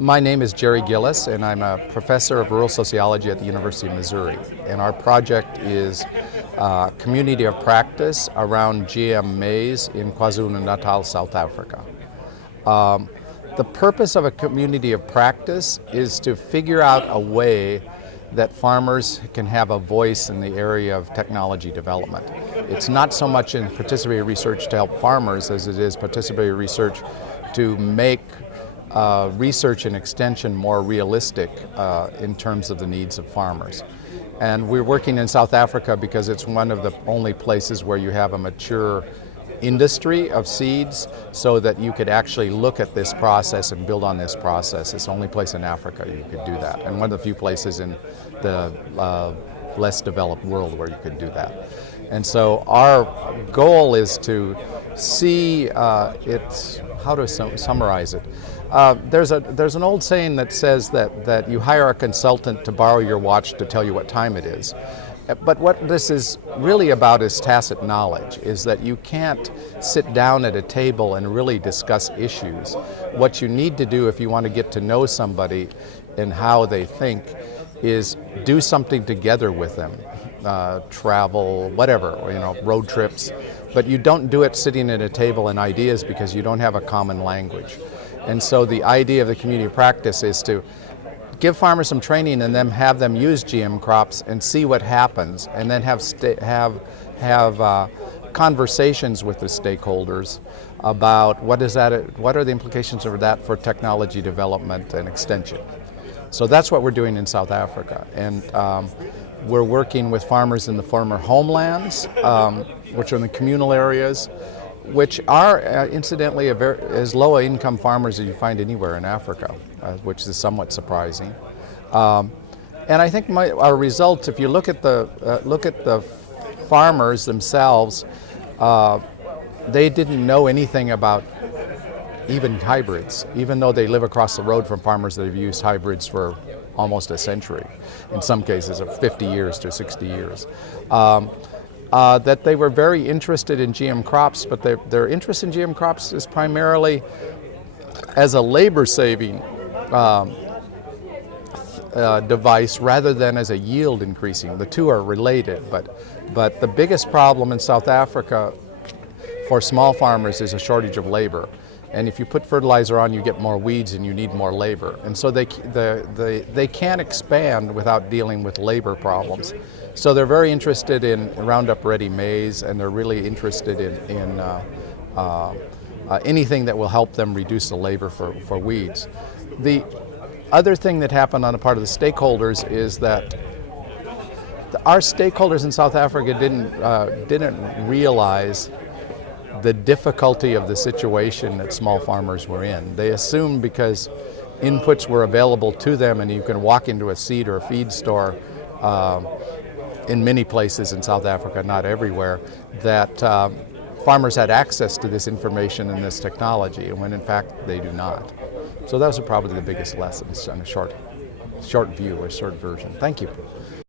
My name is Jere Gillis, and I'm a professor of rural sociology at the University of Missouri. And our project is community of practice around GM maize in KwaZulu-Natal, South Africa. The purpose of a community of practice is to figure out a way that farmers can have a voice in the area of technology development. It's not so much in participatory research to help farmers as it is participatory research to make research and extension more realistic in terms of the needs of farmers. And we're working in South Africa because it's one of the only places where you have a mature industry of seeds so that you could actually look at this process and build on this process. It's the only place in Africa you could do that, and one of the few places in the less developed world where you could do that. And so our goal is to see how to summarize it. There's an old saying that says that you hire a consultant to borrow your watch to tell you what time it is. But what this is really about is tacit knowledge, is that you can't sit down at a table and really discuss issues. What you need to do if you want to get to know somebody and how they think is do something together with them, travel, whatever, road trips. But you don't do it sitting at a table and ideas because you don't have a common language. And so the idea of the community practice is to give farmers some training and then have them use GM crops and see what happens, and then have conversations with the stakeholders about what are the implications of that for technology development and extension. So that's what we're doing in South Africa, and we're working with farmers in the former homelands, which are in the communal areas, which are incidentally as low income farmers as you find anywhere in Africa, which is somewhat surprising. And I think our results, if you look at the farmers themselves, they didn't know anything about even hybrids, even though they live across the road from farmers that have used hybrids for almost a century, in some cases of 50 years to 60 years. That they were very interested in GM crops, but their interest in GM crops is primarily as a labor-saving device rather than as a yield increasing. The two are related, but the biggest problem in South Africa for small farmers is a shortage of labor. And if you put fertilizer on, you get more weeds and you need more labor. And so they can't expand without dealing with labor problems. So they're very interested in Roundup Ready maize, and they're really interested in anything that will help them reduce the labor for weeds. The other thing that happened on the part of the stakeholders is that our stakeholders in South Africa didn't realize the difficulty of the situation that small farmers were in. They assumed because inputs were available to them and you can walk into a seed or a feed store in many places in South Africa, not everywhere, that farmers had access to this information and this technology, when in fact they do not. So those are probably the biggest lessons on a short view or short version. Thank you.